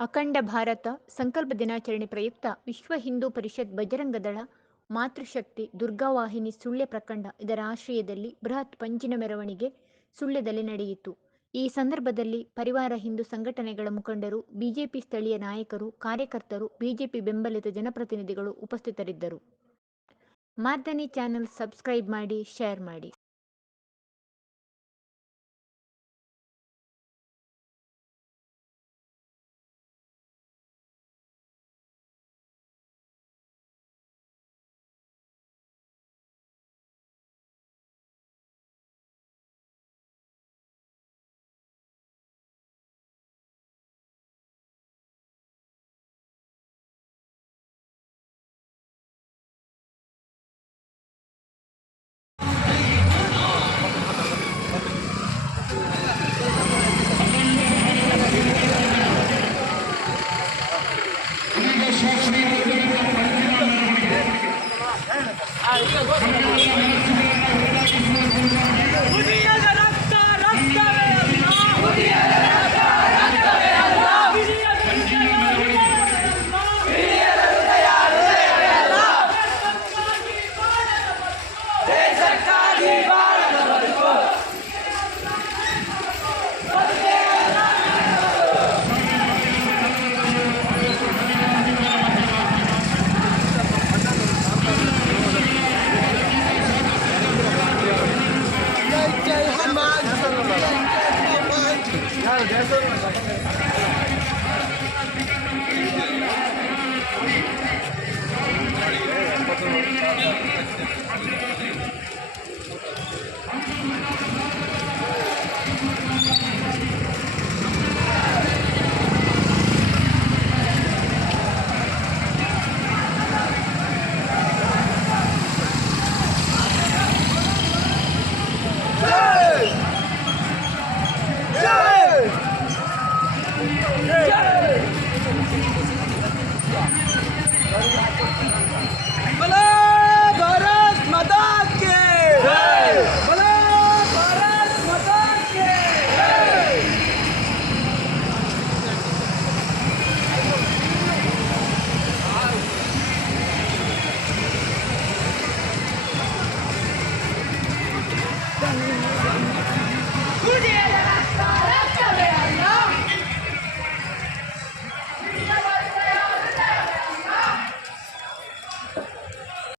ಅಖಂಡ ಭಾರತ ಸಂಕಲ್ಪ ದಿನಾಚರಣೆ ಪ್ರಯುಕ್ತ ವಿಶ್ವ ಹಿಂದೂ ಪರಿಷತ್ ಬಜರಂಗದಳ ಮಾತೃಶಕ್ತಿ ದುರ್ಗಾವಾಹಿನಿ ಸುಳ್ಯ ಪ್ರಖಂಡ ಇದರ ಆಶ್ರಯದಲ್ಲಿ ಬೃಹತ್ ಪಂಜಿನ ಮೆರವಣಿಗೆ ಸುಳ್ಯದಲ್ಲಿ ನಡೆಯಿತು. ಈ ಸಂದರ್ಭದಲ್ಲಿ ಪರಿವಾರ ಹಿಂದೂ ಸಂಘಟನೆಗಳ ಮುಖಂಡರು, ಬಿಜೆಪಿ ಸ್ಥಳೀಯ ನಾಯಕರು, ಕಾರ್ಯಕರ್ತರು, ಬಿಜೆಪಿ ಬೆಂಬಲಿತ ಜನಪ್ರತಿನಿಧಿಗಳು ಉಪಸ್ಥಿತರಿದ್ದರು. ಮಾರ್ದನಿ ಚಾನೆಲ್ ಸಬ್ಸ್ಕ್ರೈಬ್ ಮಾಡಿ, ಶೇರ್ ಮಾಡಿ. Gracias.